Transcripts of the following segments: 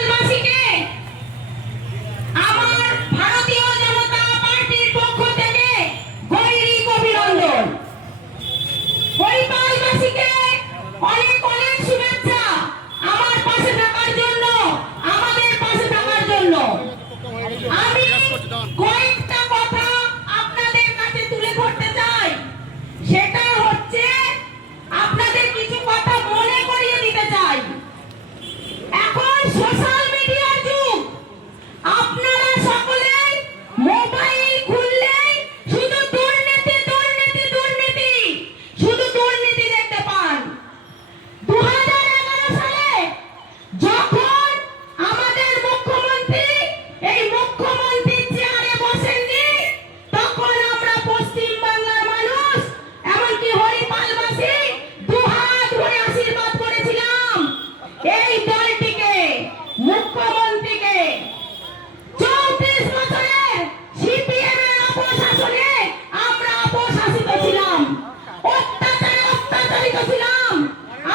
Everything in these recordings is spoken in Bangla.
হরিপালবাসীকে আমার ভারতীয় জনতা পার্টির পক্ষ থেকে গৈরিক অভিনন্দন। হরিপালবাসীকে অনেক অনেক শুভেচ্ছা আমার পাশে থাকার জন্য, আমাদের পাশে থাকার জন্য। আমি কয়েকটা কথা আপনাদের কাছে তুলে ধরতে চাই। সেটা হচ্ছে আপনাদের কিছু কথা মনে করিয়ে দিতে চাই। এখন সোশ্যাল মিডিয়ার যুগ। আপনারা সকলেই মোবাইল খুললেই শুধু দুর্নীতি দুর্নীতি দুর্নীতি, শুধু দুর্নীতি দেখতে পান। 2011 সালে যখন আমাদের মুখ্যমন্ত্রী এই মুখ্যমন্ত্রীর চেয়ারে বসেননি, তখন আমরা পশ্চিম বাংলার মানুষ, এমনকি হরিপালবাসী দুহাত ভরে আশীর্বাদ করেছিলাম এই দলটিকে, মুখ্যমন্ত্রীকে। 34 বছরের সিপিএম এর অপশাসনে আমরা অপশাসিত ছিলাম, অত্যাচারে অত্যাচারিত ছিলাম।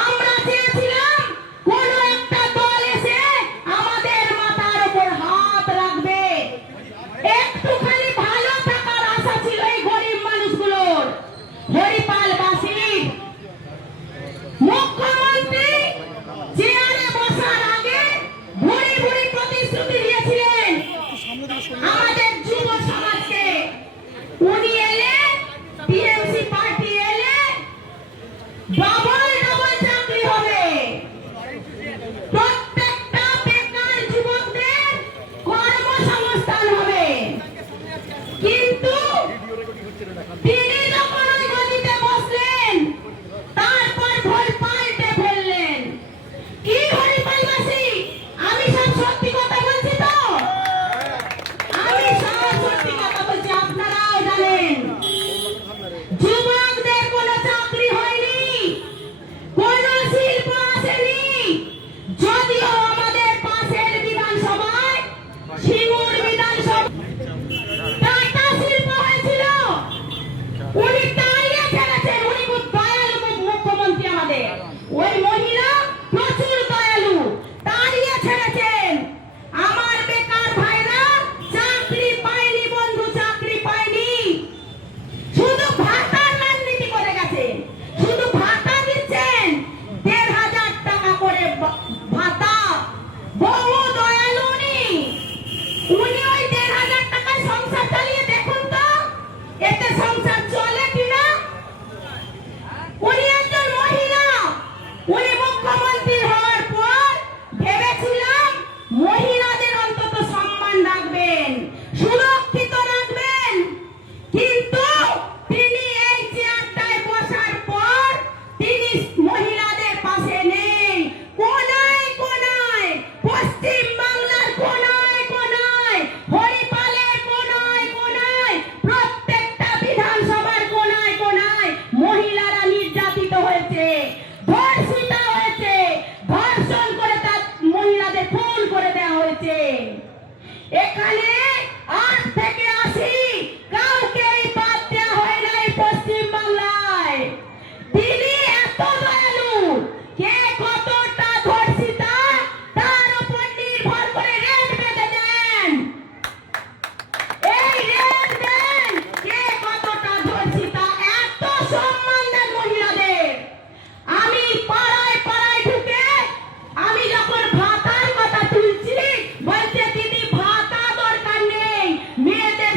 আমরা চেয়েছিলাম কোন একটা দল এসে আমাদের মাথার উপর হাত রাখবে। একটুখানি ভালো থাকার আশা ছিল এই গরিব মানুষগুলোর। হরিপালবাসীর মুখ্যমন্ত্রী চেয়ারে বসার আগে ভুরি ভুরি প্রতিশ্রুতি দিয়েছিলেন আমাদের যুব সমাজকে। উনি এলে, টিএমসি পার্টি এলে ডবল ডবল চাকরি হবে, প্রত্যেকটা বেকার যুবকদের কর্মসংস্থান হবে। কিন্তু তিনি যখন ওই গদিতে বসলেন, তারপর ভোল পাল্টে ফেললেন। কি হরিপালবাসী, আমি সব সত্যি কথা বলছি তো? আমি সব সত্যি কথা বলছি, আপনারাও জানেন। যুবকদের কোনো চাকরি হয়নি, কোনো শিল্প আসেনি। যদিও আমাদের পাশের বিধানসভায়, সিঙ্গুর বিধানসভা টাটা শিল্প হয়েছিল, উনি তাড়িয়ে ফেলেছেন। উনি খুব দয়ালু মুখ্যমন্ত্রী আমাদের। ওই মহিলা প্রচুর দয়ালু, তাড়িয়ে ছেড়েছেন। আমার বেকার ভাইরা চাকরি পায়নি বন্ধু, চাকরি পায়নি। শুধু ভাতার রাজনীতি করে গেছেন, শুধু ভাতা দিচ্ছেন 1,500 টাকা করে ভাতা। বহু দয়ালু উনি। উনি ওই 1,500 টাকায় সংসার চালিয়ে দেখুন তো, এতে সংসার চলে কিনা। উনি একজন মহিলা। উনি মুখ্যমন্ত্রী হওয়ার পর ভেবেছিলাম মহিলাদের অন্তত সম্মান রাখবেন, সুরক্ষিত রাখবেন। কিন্তু তিনি এই চেয়ারটায় বসার পর তিনি মহিলাদের পাশে নেই। কোনায় কোনায়, পশ্চিম বাংলার কোনায় কোনায়, হরিপালের কোনায় কোনায়, প্রত্যেকটা বিধানসভার কোনায় কোনায় মহিলারা নির্যাতিত হয়েছে, ধর্ষিত হয়েছে, ধর্ষণ করে তার মহিলাদের খুন করে দেওয়া হয়েছে। এখানে 8 থেকে 80 কাউকেই বাদ দেওয়া হয় না এই পশ্চিম বাংলায়। তিনি এত দয়ালু, কে কতটা ধর্ষিতা তার উপর নির্ভর করে রেট বেঁধে দেন। এই রেট দেন কে কতটা ধর্ষিতা, এত সম্মান দেন মহিলাদের। আমি পাড়ায় পাড়ায় ঢুকে আমি যখন ভাতার কথা তুলছি, বলছে দিদি ভাতা দরকার নেই, মেয়েদের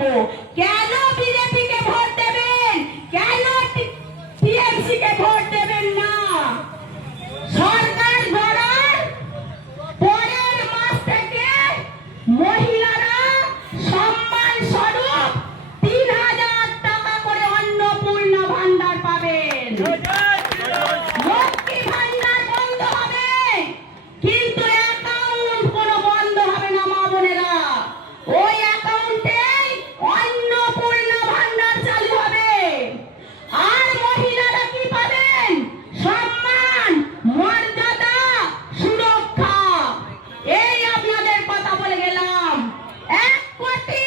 বলবো, কেন বিজেপি কে ভোট দেবেন, কেন টিএমসি কে ভোট দেবেন না? সরকার গড়ার পরের মাস থেকে মহিলারা সম্মান স্বরূপ ৩,০০০ টাকা করে অন্নপূর্ণা ভান্ডার পাবেন। লক্ষ্মী ভান্ডার বন্ধ হবে, কিন্তু অ্যাকাউন্ট কোনো বন্ধ হবে না মা বোনেরা। ওই অ্যাকাউন্টে অন্নপূর্ণা ভান্ডার চালু হবে। আর মহিলারা কি পাবেন? সম্মান, মর্যাদা, সুরক্ষা। এই আপনাদের কথা বলে গেলাম। ১ কোটি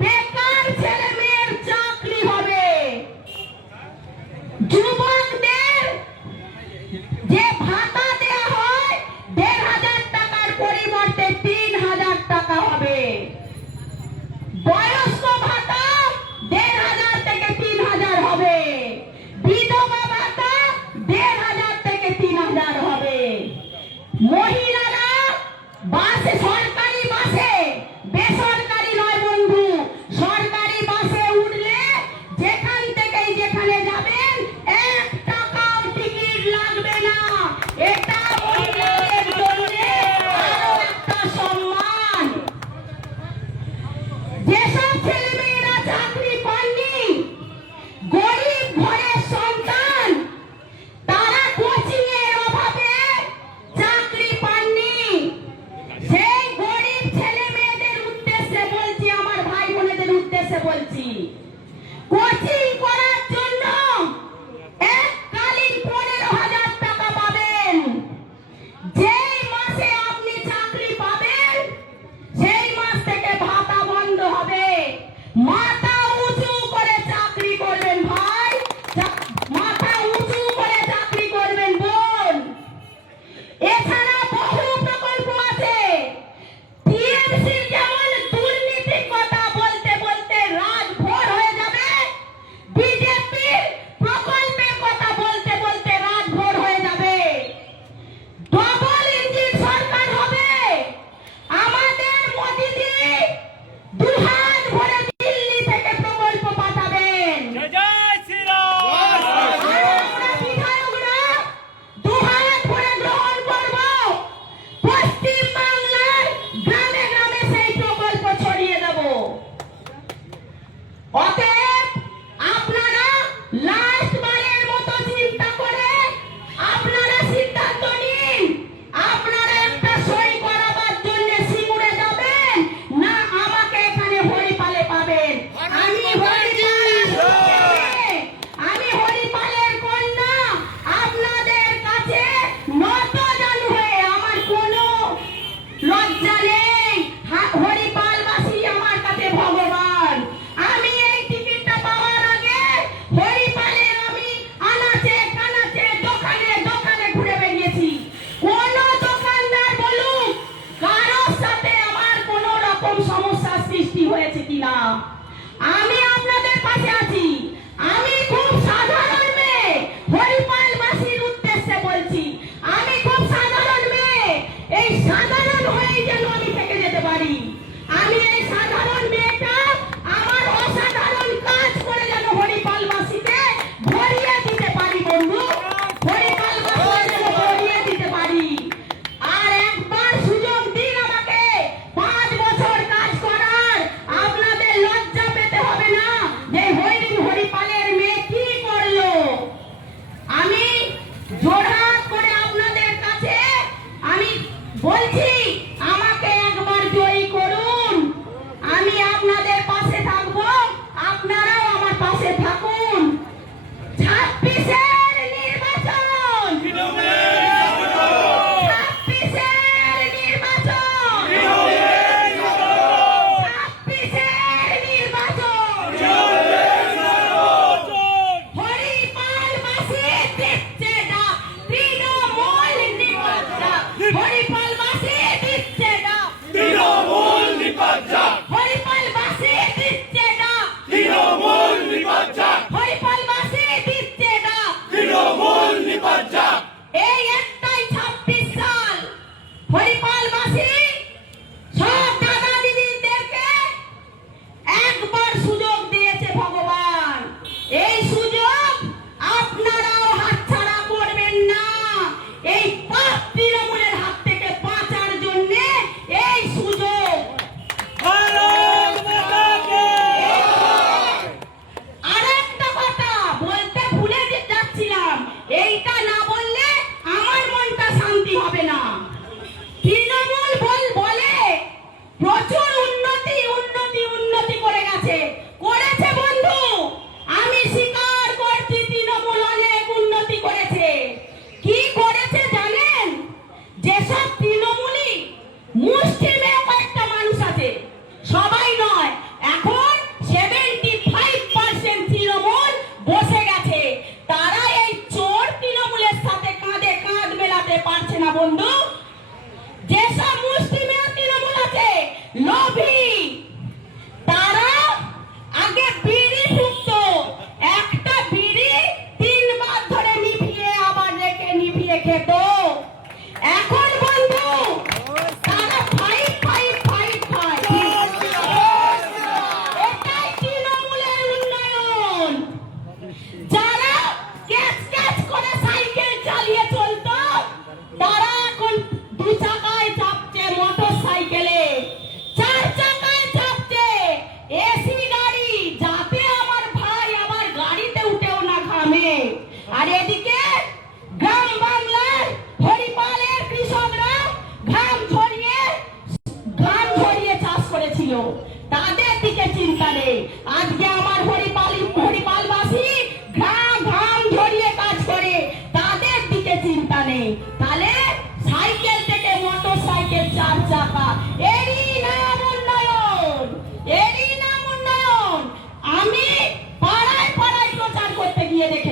বেকার ছেলে মেয়ের চাকরি হবে। যুবকদের যে ভাতা দেয়া হয় ১,৫০০ টাকার পরিবর্তে ৩,০০০ টাকা হবে। বয়স্ক ভাতা ১,৫০০ থেকে ৩,০০০ হবে। বিধবা ভাতা ১,৫০০ থেকে ৩,০০০ হবে। মহিলারা বাসে, সরকারি বাসে, বেসরকারি নয় বন্ধু, সরকারি বাসে উঠলে যেখান থেকেই যেখানে যাবেন ১ টাকাও টিকিট লাগবে না। এটা মহিলাদের জন্য আরো একটা সম্মান। যেসব ছেলেমেয়েরা চাকরি পাননি, গরিব ঘরের সন্তান, তারা কোচিং এর অভাবে চাকরি পাননি, সেই গরিব ছেলে মেয়েদের উদ্দেশ্যে বলছি, আমার ভাই বোনেদের উদ্দেশ্যে বলছি, কোচিং করার জন্য এককালীন ১৫,০০০ টাকা পাবেন। যেই মাসে আপনি চাকরি পাবেন সেই মাস থেকে ভাতা বন্ধ হবে। মাথা উঁচু করে চাকরি করবেন ভাই, মাথা উঁচু করে চাকরি করবেন বোন। এছাড়া বহু প্রকল্প আছে। টিএমসি যেমন দুর্নীতির কথা বলতে বলতে রাত ভোর হয়ে যাবে, বিজেপির প্রকল্পের কথা বলতে বলতে রাত ভোর হয়ে যাবে। ডবল ইঞ্জিন সরকার হবে। আমাদের মোদিজি দুহাত ভরে দিল্লি থেকে প্রকল্প পাঠাবেন। আর আমরা বিধায়করা দুহাত ভরে গ্রহণ করব। পশ্চিম বাংলার গ্রামে গ্রামে সেই প্রকল্প ছড়িয়ে দেব। অতএব আপনারা লাস্ট বারের মতো চিন্তা করে আপনারা সিদ্ধান্ত নিন। আপনারা একটা সই করাবার জন্য সিঙ্গুরে যাবেন, না আমাকে এখানে হরিপালে পাবেন। আমি হরিপালের কন্যা, আপনাদের কাছে নত জানু হয়ে, আমার কোনো লজ্জা নেই। হরিপালবাসী আমার কাছে ভগবান। আমি এই টিকিটটা পাওয়ার আগে হরিপালের আমি আনাচে কানাচে দোকানে দোকানে ঘুরে বেরিয়েছি। কোন দোকানদার বলুক কারোর সাথে আমার কোন রকম সমস্যা সৃষ্টি হয়েছে কিনা। আমি আপনাদের পাশে আছি। আমি খুব সাধারণ মেয়ে, হরিপালবাসীর উদ্দেশ্যে বলছি, আমি খুব সাধারণ মেয়ে। এই সাধারণ হয়েই যেন আমি থেকে যেতে পারি। আমি এই সাধারণ মেয়েটা আমার অসাধারণ কাজ করে যেন হরিপালবাসীকে ভরিয়ে দিতে পারি বন্ধু, হরিপালবাসীকে যেন ভরিয়ে দিতে পারি। আর একবার সুযোগ দিন আমাকে ৫ বছর কাজ করার। আপনাদের লজ্জা পেতে হবে না যে হরিপালের মেয়ে কি করলো। আমি জোরহাত করে আপনাদের কাছে আমি বলছি, আমাকে একবার জয়ী করুন। আমি আপনাদের পাশে থাকবো, আপনারাও আমার পাশে থাকুন। ২৬-এর নির্বাচন, ২৬-এর নির্বাচন, ২৬-এর নির্বাচন। হরিপালবাসী দিচ্ছে ডাক, তৃণমূল নিকট ডাক। হরিপালবাসী পারছে না বন্ধু। যেসব মুষ্টিমেয় তৃণমূল আছে লোভী, তারা আগে বিড়ি ফুঁকতো, একটা বিড়ি 3 বার ধরে নিভিয়ে আবার রেখে নিভিয়ে খেত। এখন বন্ধু তারা ফাইট ফাইট ফাইট ফাইট। এটাই তৃণমূলের উন্নয়ন। যারা ক্যাচ ক্যাচ করে সাইকেল চালিয়ে চলতো, তারা এখন 2 চাকায় চাপছে, মোটর সাইকেলে 4 চাকায় চাপছে, এসি গাড়ি, যাতে আমার ভাই আমার গাড়িতে উঠেও না ঘামে। আর এদিকে গ্রাম বাংলার হরিপালের কৃষকরা ঘাম ঝরিয়ে চাষ করেছিল, তাদের দিকে চিন্তা নেই। আজকে আমার হরিপালবাসী ঘাম ঝরিয়ে কাজ করে, তাদের দিকে চিন্তা নেই। তাহলে সাইকেল থেকে মোটর সাইকেল 4 চাকা, এরই নাম উন্নয়ন, এরই নাম উন্নয়ন। আমি পাড়ায় পাড়ায় প্রচার করতে গিয়ে দেখে